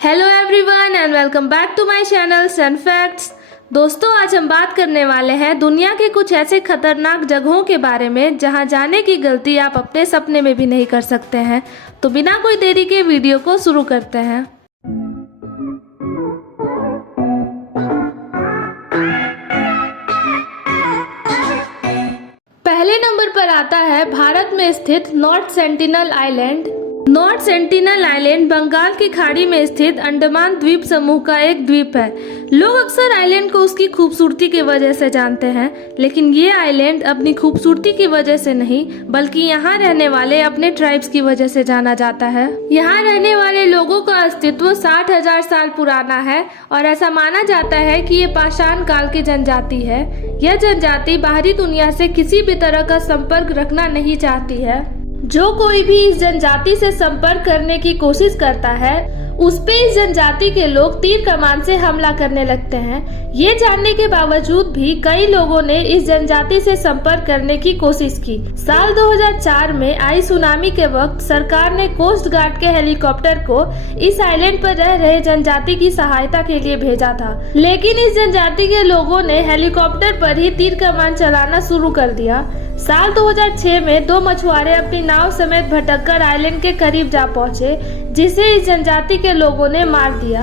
Hello everyone and welcome back to my channel sun facts. दोस्तों, आज हम बात करने वाले हैं दुनिया के कुछ ऐसे खतरनाक जगहों के बारे में जहां जाने की गलती आप अपने सपने में भी नहीं कर सकते हैं। तो बिना कोई देरी के वीडियो को शुरू करते हैं। पहले नंबर पर आता है भारत में स्थित North Sentinel Island. North Sentinel Island Bengal की खाड़ी में स्थित अंडमान द्वीप समूह का एक द्वीप है। लोग अक्सर आइलैंड को उसकी खूबसूरती की वजह से जानते हैं, लेकिन ये आइलैंड अपनी खूबसूरती की वजह से नहीं बल्कि यहाँ रहने वाले अपने ट्राइब्स की वजह से जाना जाता है। यहाँ रहने वाले लोगों का अस्तित्व 60,000 साल पुराना है और ऐसा माना जाता है कि ये पाषाण काल की जनजाति है। यह जनजाति बाहरी दुनिया से किसी भी तरह का संपर्क रखना नहीं चाहती है। जो कोई भी इस जनजाति से संपर्क करने की कोशिश करता है उस पे इस जनजाति के लोग तीर कमान से हमला करने लगते हैं। ये जानने के बावजूद भी कई लोगों ने इस जनजाति से संपर्क करने की कोशिश की। साल 2004 में आई सुनामी के वक्त सरकार ने कोस्ट गार्ड के हेलीकॉप्टर को इस आइलैंड पर रह रहे जनजाति की सहायता के लिए भेजा था, लेकिन इस जनजाति के लोगों ने हेलीकॉप्टर पर ही तीर कमान चलाना शुरू कर दिया। साल 2006 में 2 मछुआरे अपनी नाव समेत भटककर आइलैंड के करीब जा पहुंचे, जिसे इस जनजाति के लोगों ने मार दिया।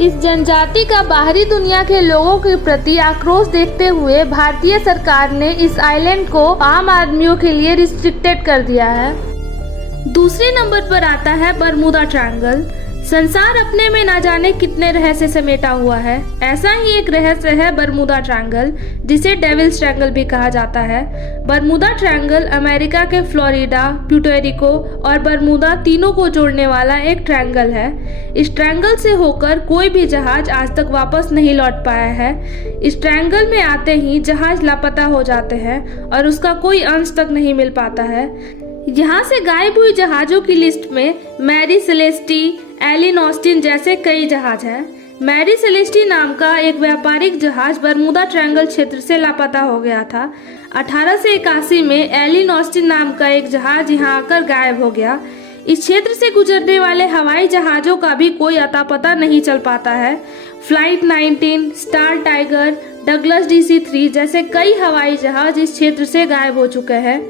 इस जनजाति का बाहरी दुनिया के लोगों के प्रति आक्रोश देखते हुए भारतीय सरकार ने इस आइलैंड को आम आदमियों के लिए रिस्ट्रिक्टेड कर दिया है। दूसरे नंबर पर आता है बरमूडा ट्रायंगल। संसार अपने में ना जाने कितने रहस्य समेटा हुआ है। ऐसा ही एक रहस्य है बरमूडा ट्रायंगल, जिसे डेविल्स ट्रायंगल भी कहा जाता है। बरमूडा ट्रायंगल अमेरिका के फ्लोरिडा, प्यूर्टो और बरमूडा तीनों को जोड़ने वाला एक ट्रायंगल है। इस ट्रायंगल से होकर कोई भी जहाज आज तक वापस नहीं लौट पाया है। इस ट्रायंगल में आते ही जहाज लापता हो जाते हैं और उसका कोई अंश तक नहीं मिल पाता है। यहाँ से गायब हुई जहाजों की लिस्ट में मैरी सेलेस्टी, एलिन ऑस्टिन जैसे कई जहाज हैं। मैरी सेलेस्टी नाम का एक व्यापारिक जहाज बरमूडा ट्रायंगल क्षेत्र से लापता हो गया था। 1881 में एलिन ऑस्टिन नाम का एक जहाज यहाँ आकर गायब हो गया। इस क्षेत्र से गुजरने वाले हवाई जहाजों का भी कोई अता पता नहीं चल पाता है। Flight 19, star tiger, Douglas DC-3 जैसे कई हवाई जहाज इस क्षेत्र से गायब हो चुके हैं।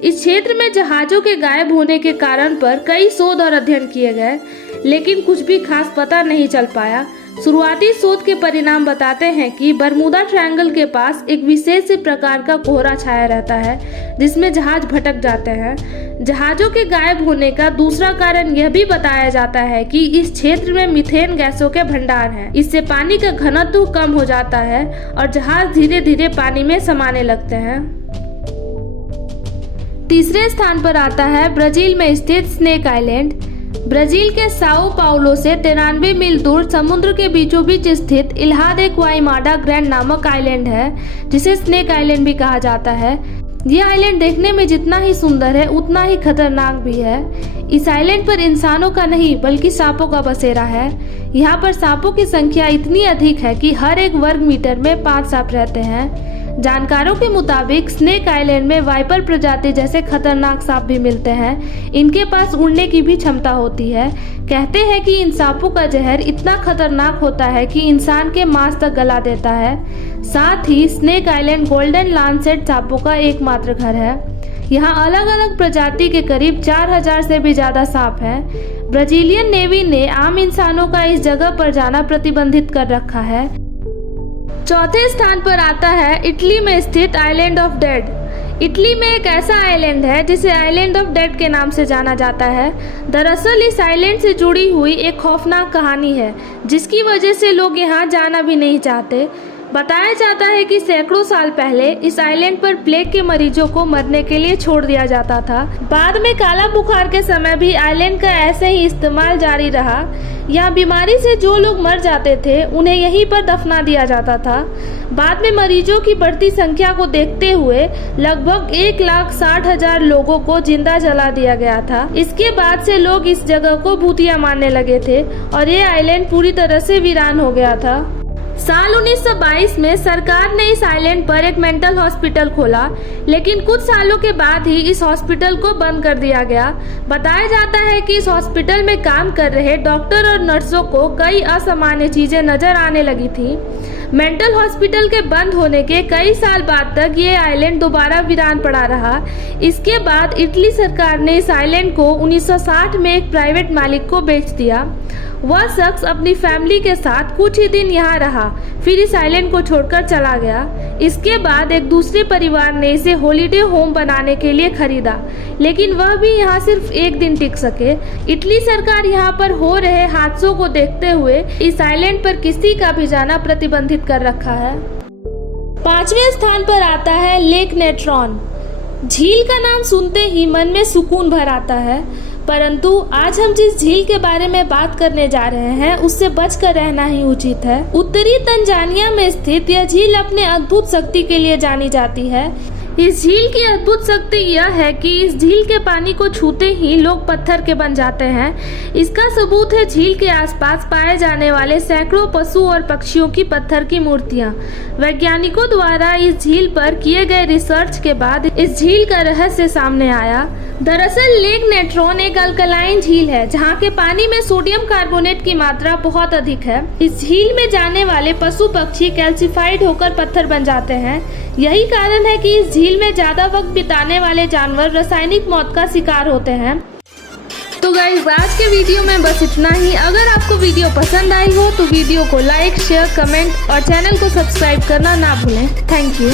इस क्षेत्र में जहाजों के गायब होने के कारण पर कई शोध और अध्ययन किए गए, लेकिन कुछ भी खास पता नहीं चल पाया। शुरुआती शोध के परिणाम बताते हैं कि बरमूडा ट्रायंगल के पास एक विशेष प्रकार का कोहरा छाया रहता है, जिसमें जहाज भटक जाते हैं। जहाजों के गायब होने का दूसरा कारण यह भी बताया जाता है कि इस क्षेत्र में मीथेन गैसों के भंडार हैं। इससे पानी का घनत्व कम हो जाता है और जहाज धीरे धीरे पानी में समाने लगते हैं। तीसरे स्थान पर आता है ब्राजील में स्थित स्नेक आइलैंड। ब्राजील के साओ पाउलो से 93 मील दूर समुद्र के बीचों बीच स्थित इल्हा दे क्वाइमाडा ग्रैंड नामक आइलैंड है, जिसे स्नेक आइलैंड भी कहा जाता है। यह आइलैंड देखने में जितना ही सुंदर है उतना ही खतरनाक भी है। इस आइलैंड पर इंसानों का नहीं बल्कि सांपों का बसेरा है। यहाँ पर सांपों की संख्या इतनी अधिक है कि हर 1 वर्ग मीटर में 5 सांप रहते हैं। जानकारों के मुताबिक स्नेक आइलैंड में वाइपर प्रजाति जैसे खतरनाक सांप भी मिलते हैं। इनके पास उड़ने की भी क्षमता होती है। कहते हैं कि इन सांपों का जहर इतना खतरनाक होता है कि इंसान के मांस तक गला देता है। साथ ही स्नेक आइलैंड गोल्डन लांसेट सांपों का एकमात्र घर है। यहाँ अलग अलग प्रजाति के करीब 4000 से भी ज्यादा सांप हैं। ब्राजीलियन नेवी ने आम इंसानों का इस जगह पर जाना प्रतिबंधित कर रखा है। चौथे स्थान पर आता है इटली में स्थित आइलैंड ऑफ डेड। इटली में एक ऐसा आइलैंड है जिसे आइलैंड ऑफ डेड के नाम से जाना जाता है। दरअसल इस आइलैंड से जुड़ी हुई एक खौफनाक कहानी है, जिसकी वजह से लोग यहाँ जाना भी नहीं चाहते। बताया जाता है कि सैकड़ों साल पहले इस आइलैंड पर प्लेग के मरीजों को मरने के लिए छोड़ दिया जाता था। बाद में काला बुखार के समय भी आइलैंड का ऐसे ही इस्तेमाल जारी रहा। यहाँ बीमारी से जो लोग मर जाते थे उन्हें यहीं पर दफना दिया जाता था। बाद में मरीजों की बढ़ती संख्या को देखते हुए लगभग 1,60,000 लोगों को जिंदा जला दिया गया था। इसके बाद से लोग इस जगह को भूतिया मानने लगे थे और ये आइलैंड पूरी तरह से वीरान हो गया था। साल 1922 में सरकार ने इस आइलैंड पर एक मेंटल हॉस्पिटल खोला, लेकिन कुछ सालों के बाद ही इस हॉस्पिटल को बंद कर दिया गया। बताया जाता है कि इस हॉस्पिटल में काम कर रहे डॉक्टर और नर्सों को कई असामान्य चीजें नजर आने लगी थी। मेंटल हॉस्पिटल के बंद होने के कई साल बाद तक ये आइलैंड दोबारा वीरान पड़ा रहा। इसके बाद इटली सरकार ने इस आइलैंड को 1960 में एक प्राइवेट मालिक को बेच दिया। वह शख्स अपनी फैमिली के साथ कुछ ही दिन यहाँ रहा, फिर इस आइलैंड को छोड़कर चला गया। इसके बाद एक दूसरे परिवार ने इसे हॉलिडे होम बनाने के लिए खरीदा, लेकिन वह भी यहाँ सिर्फ एक दिन टिक सके। इटली सरकार यहाँ पर हो रहे हादसों को देखते हुए इस आइलैंड पर किसी का भी जाना प्रतिबंधित कर रखा है। 5वें स्थान पर आता है लेक नेट्रॉन। झील का नाम सुनते ही मन में सुकून भर आता है, परंतु आज हम जिस झील के बारे में बात करने जा रहे हैं उससे बचकर रहना ही उचित है। उत्तरी तंजानिया में स्थित यह झील अपने अद्भुत शक्ति के लिए जानी जाती है। इस झील की अद्भुत शक्ति यह है कि इस झील के पानी को छूते ही लोग पत्थर के बन जाते हैं। इसका सबूत है झील के आसपास पाए जाने वाले सैकड़ों पशु और पक्षियों की पत्थर की मूर्तियां। वैज्ञानिकों द्वारा इस झील पर किए गए रिसर्च के बाद इस झील का रहस्य सामने आया। दरअसल लेक नेट्रॉन एक अल्कलाइन झील है जहाँ के पानी में सोडियम कार्बोनेट की मात्रा बहुत अधिक है। इस झील में जाने वाले पशु पक्षी कैल्सिफाइड होकर पत्थर बन जाते हैं। यही कारण है कि इस झील में ज्यादा वक्त बिताने वाले जानवर रासायनिक मौत का शिकार होते हैं। तो गाइस आज के वीडियो में बस इतना ही। अगर आपको वीडियो पसंद आई हो तो वीडियो को लाइक, शेयर, कमेंट और चैनल को सब्सक्राइब करना ना भूलें। Thank you.